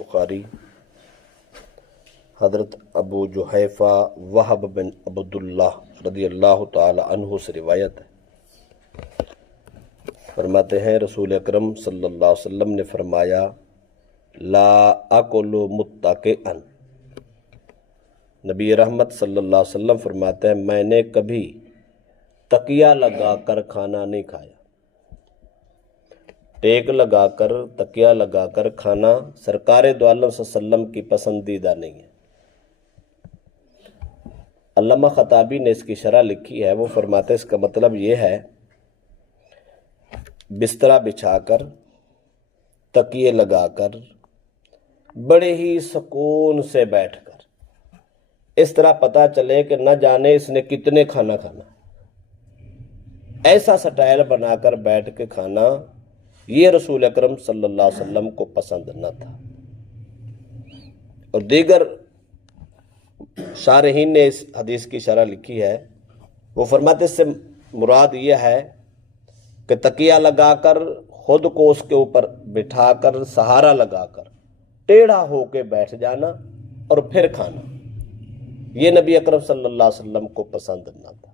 بخاری حضرت ابو جحیفہ وہب بن عبداللہ رضی اللہ تعالی عنہ سے روایت ہے، فرماتے ہیں رسول اکرم صلی اللہ علیہ وسلم نے فرمایا لا اکل متکئا، نبی رحمت صلی اللہ علیہ وسلم فرماتے ہیں میں نے کبھی تکیہ لگا کر کھانا نہیں کھایا۔ ٹیک لگا کر تکیہ لگا کر کھانا سرکار دو عالم صلی اللہ علیہ وسلم کی پسندیدہ نہیں ہے۔ علامہ خطابی نے اس کی شرح لکھی ہے، وہ فرماتے ہیں اس کا مطلب یہ ہے بسترا بچھا کر تکیے لگا کر بڑے ہی سکون سے بیٹھ کر اس طرح پتہ چلے کہ نہ جانے اس نے کتنے کھانا کھانا، ایسا سٹائل بنا کر بیٹھ کے کھانا یہ رسول اکرم صلی اللہ علیہ وسلم کو پسند نہ تھا۔ اور دیگر شارحین نے اس حدیث کی شرح لکھی ہے، وہ فرماتے اس سے مراد یہ ہے کہ تکیہ لگا کر خود کو اس کے اوپر بٹھا کر سہارا لگا کر ٹیڑھا ہو کے بیٹھ جانا اور پھر کھانا، یہ نبی اکرم صلی اللہ علیہ وسلم کو پسند نہ تھا۔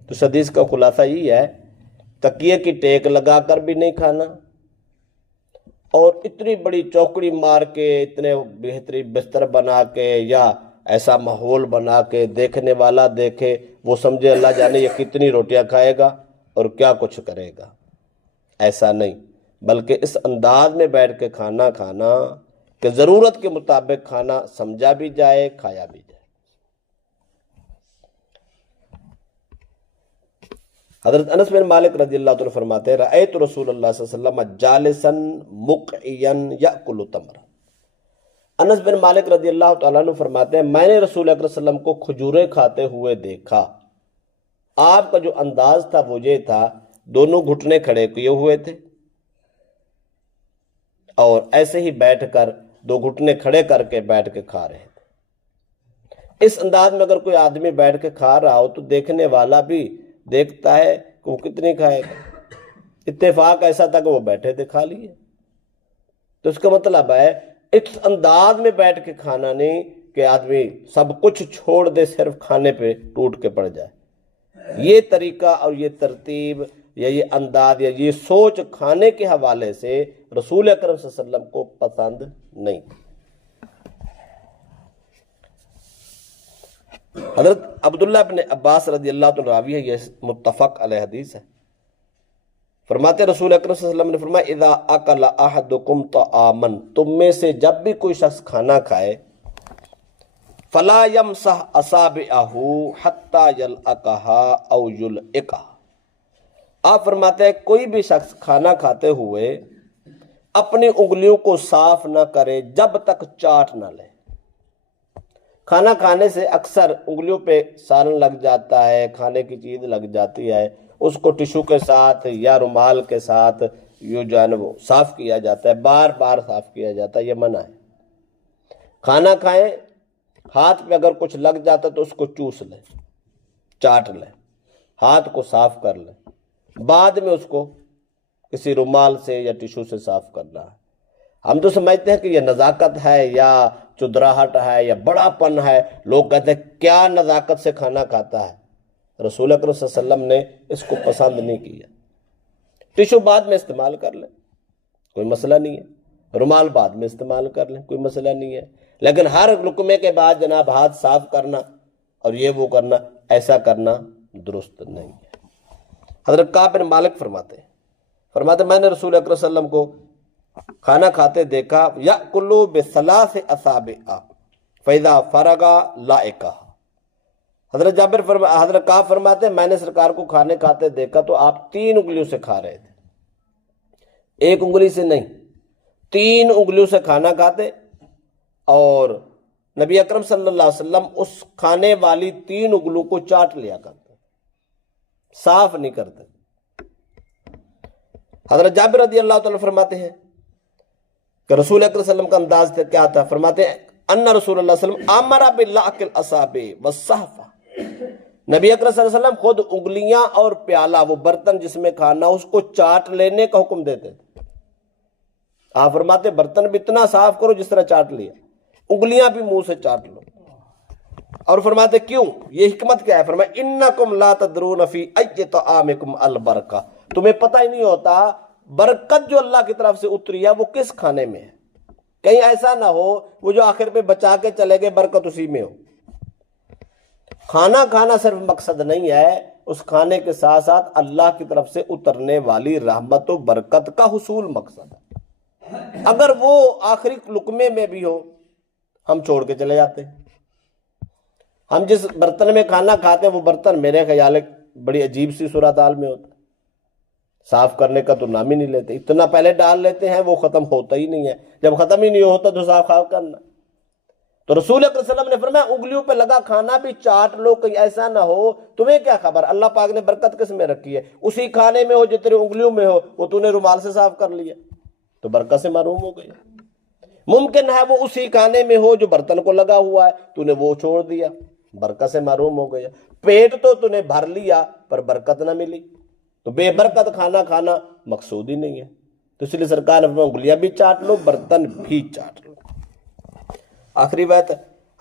تو اس حدیث کا خلاصہ یہی ہے تکیے کی ٹیک لگا کر بھی نہیں کھانا، اور اتنی بڑی چوکڑی مار کے اتنے بہترین بستر بنا کے یا ایسا ماحول بنا کے دیکھنے والا دیکھے وہ سمجھے اللہ جانے یہ کتنی روٹیاں کھائے گا اور کیا کچھ کرے گا، ایسا نہیں، بلکہ اس انداز میں بیٹھ کے کھانا کہ ضرورت کے مطابق کھانا سمجھا بھی جائے کھایا بھی جائے۔ حضرت انس بن مالک رضی اللہ عنہ فرماتے ہیں رأیت رسول اللہ صلی اللہ علیہ وسلم جالسا مقعیا یأکل تمرا، انس بن مالک رضی اللہ تعالیٰ عنہ فرماتے ہیں میں نے رسول اکرم صلی اللہ علیہ وسلم کو کھجوریں کھاتے ہوئے دیکھا۔ آپ کا جو انداز تھا وہ یہ تھا دونوں گھٹنے کھڑے کیے ہوئے تھے اور ایسے ہی بیٹھ کر دو گھٹنے کھڑے کر کے بیٹھ کے کھا رہے تھے۔ اس انداز میں اگر کوئی آدمی بیٹھ کے کھا رہا ہو تو دیکھنے والا بھی دیکھتا ہے کہ وہ کتنی کھائے گا۔ اتفاق ایسا تھا کہ وہ بیٹھے تھے کھا لیے، تو اس کا مطلب ہے اس انداز میں بیٹھ کے کھانا نہیں کہ آدمی سب کچھ چھوڑ دے صرف کھانے پہ ٹوٹ کے پڑ جائے۔ یہ طریقہ اور یہ ترتیب یا یہ انداز یا یہ سوچ کھانے کے حوالے سے رسول اکرم صلی اللہ علیہ وسلم کو پسند نہیں۔ حضرت عبداللہ بن عباس رضی اللہ عنہ راوی ہے، یہ متفق علیہ حدیث ہے، فرماتے رسول اکرم صلی اللہ علیہ وسلم نے فرمایا اذا اکل احدکم طعاما، تم میں سے جب بھی کوئی شخص کھانا کھائے فلا یمسح اصابعہ حتی یلعقھا او یلعقھا، آپ فرماتے ہیں کوئی بھی شخص کھانا کھاتے ہوئے اپنی انگلیوں کو صاف نہ کرے جب تک چاٹ نہ لے۔ کھانا کھانے سے اکثر انگلیوں پہ سارن لگ جاتا ہے، کھانے کی چیز لگ جاتی ہے، اس کو ٹشو کے ساتھ یا رومال کے ساتھ یوں جو ہے نا وہ صاف کیا جاتا ہے، بار بار صاف کیا جاتا ہے، یہ منع ہے۔ کھانا کھائیں ہاتھ پہ اگر کچھ لگ جاتا تو اس کو چوس لیں، چاٹ لیں، ہاتھ کو صاف کر لیں، بعد میں اس کو کسی رومال سے یا ٹشو سے صاف کرنا ہے۔ ہم تو سمجھتے ہیں کہ یہ نزاکت ہے یا چدراہٹ ہے یا بڑا پن ہے، لوگ کہتے ہیں کیا نزاکت سے کھانا کھاتا ہے، رسول اکرم صلی اللہ علیہ وسلم نے اس کو پسند نہیں کیا۔ ٹشو بعد میں استعمال کر لیں، کوئی مسئلہ نہیں ہے، رومال بعد میں استعمال کر لیں، کوئی مسئلہ نہیں ہے، لیکن ہر لقمے کے بعد جناب ہاتھ صاف کرنا اور یہ وہ کرنا، ایسا کرنا درست نہیں ہے۔ حضرت کعب بن مالک فرماتے میں نے رسول اکرم صلی اللہ علیہ وسلم کو کھانا کھاتے دیکھا یأکل بثلاث اصابع فاذا فرغ لائقھا، حضرت کعب فرماتے ہیں میں نے سرکار کو کھانے کھاتے دیکھا تو آپ 3 انگلیوں سے کھا رہے تھے، ایک انگلی سے نہیں، 3 انگلیوں سے کھانا کھاتے، اور نبی اکرم صلی اللہ علیہ وسلم اس کھانے والی 3 انگلیوں کو چاٹ لیا کرتے، صاف نہیں کرتے۔ حضرت جابر رضی اللہ تعالیٰ فرماتے ہیں کہ رسول اکرم صلی اللہ علیہ وسلم کا انداز کیا تھا، فرماتے ہیں ان رسول اللہ صلی اللہ علیہ وسلم امر بلعق الاصابع والصحفہ، نبی اکرم صلی اللہ علیہ وسلم خود انگلیاں اور پیالہ وہ برتن جس میں کھانا اس کو چاٹ لینے کا حکم دیتے تھے۔ آپ فرماتے برتن بھی اتنا صاف کرو جس طرح چاٹ لیا، انگلیاں بھی منہ سے چاٹ لو. اور فرماتے کیوں؟ یہ حکمت کیا ہے؟ فرمایا انکم لا تدرون فی ای طعامکم البرکہ، تمہیں پتہ ہی نہیں ہوتا برکت جو اللہ کی طرف سے اتری ہے وہ کس کھانے میں ہے. کہیں ایسا نہ ہو وہ جو آخر پہ بچا کے چلے گئے برکت اسی میں ہو. کھانا کھانا صرف مقصد نہیں ہے، اس کھانے کے ساتھ ساتھ اللہ کی طرف سے اترنے والی رحمت و برکت کا حصول مقصد ہے. اگر وہ آخری لقمے میں بھی ہو ہم چھوڑ کے چلے جاتے ہیں. ہم جس برتن میں کھانا کھاتے ہیں وہ برتن میرے خیال ہے بڑی عجیب سی صورتحال میں ہوتا ہے، صاف کرنے کا تو نام ہی نہیں لیتے. اتنا پہلے ڈال لیتے ہیں وہ ختم ہوتا ہی نہیں ہے، جب ختم ہی نہیں ہوتا تو صاف کرنا. تو رسول اکرم صلی اللہ علیہ وسلم نے فرمایا انگلیوں پہ لگا کھانا بھی چاٹ لو، کہیں ایسا نہ ہو. تمہیں کیا خبر اللہ پاک نے برکت کس میں رکھی ہے؟ اسی کھانے میں ہو جو تیرے انگلیوں میں ہو، وہ تو نے رومال سے صاف کر لیا تو برکت سے محروم ہو گئی. ممکن ہے وہ اسی کھانے میں ہو جو برتن کو لگا ہوا ہے، تو نے وہ چھوڑ دیا، برکت سے محروم ہو گیا. پیٹ تو نے بھر لیا پر برکت نہ ملی، تو بے برکت کھانا کھانا مقصود ہی نہیں ہے. تو اس لیے سرکار نے فرمایا انگلیاں بھی چاٹ لو، برتن بھی چاٹ لو. آخری بات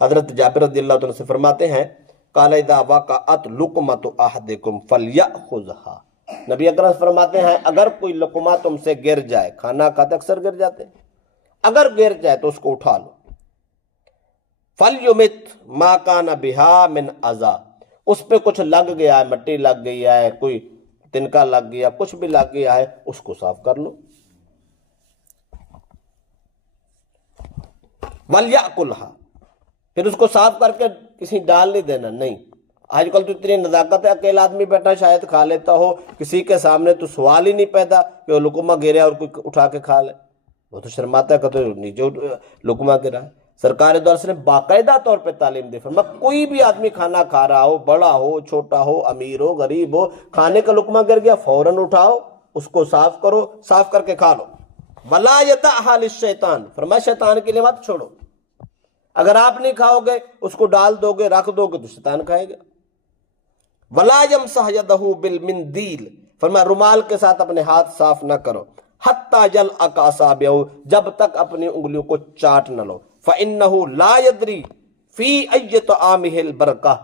حضرت جابر رضی اللہ عنہ سے فرماتے ہیں قال اذا وقعت لقمۃ احدکم فلیأخذها، نبی اکرم فرماتے ہیں اگر کوئی لقمہ تم سے گر جائے، کھانا کھاتے اکثر گر جاتے ہیں، اگر گر جائے تو اس کو اٹھا لو. فلیمت ما کان بہا من اذی، اس پہ کچھ لگ گیا ہے، مٹی لگ گئی ہے، کوئی تنکا لگ گیا، کچھ بھی لگ گیا ہے، اس کو صاف کر لو. وَلْيَأْكُلْهَا، پھر اس کو صاف کر کے کسی ڈال نہیں دینا. نہیں، آج کل تو اتنی نزاکت ہے، اکیلا آدمی بیٹھا شاید کھا لیتا ہو، کسی کے سامنے تو سوال ہی نہیں پیدا کہ وہ لقمہ گرے اور کوئی اٹھا کے کھا لے. وہ تو شرماتا ہے کہ تو نیچے لقمہ گرا. سرکار دو عالم نے باقاعدہ طور پہ تعلیم دی، فرمایا کوئی بھی آدمی کھانا کھا رہا ہو، بڑا ہو چھوٹا ہو، امیر ہو غریب ہو، کھانے کا لقمہ گر گیا فوراً اٹھاؤ، اس کو صاف کرو، صاف کر کے کھا لو. وَلَا يَتَعْهَا لِلشَّيْطَانِ، فرمایا شیطان کے لیے مت چھوڑو. اگر آپ نہیں کھاؤ گے، اس کو ڈال دو گے، رکھ دو گے تو شیطان کھائے گا. وَلَا يَمْسَحْ يَدَهُ بِالْمِنْدِيلِ، فرمایا رومال کے ساتھ اپنے ہاتھ صاف نہ کرو. حَتَّى يَلْعَقَ أَصَابِعَهُ، جب تک اپنی انگلیوں کو چاٹ نہ لو. فَإِنَّهُ لَا يَدْرِي فِي أَيِّ طَعَامِهِ الْبَرَكَةُ،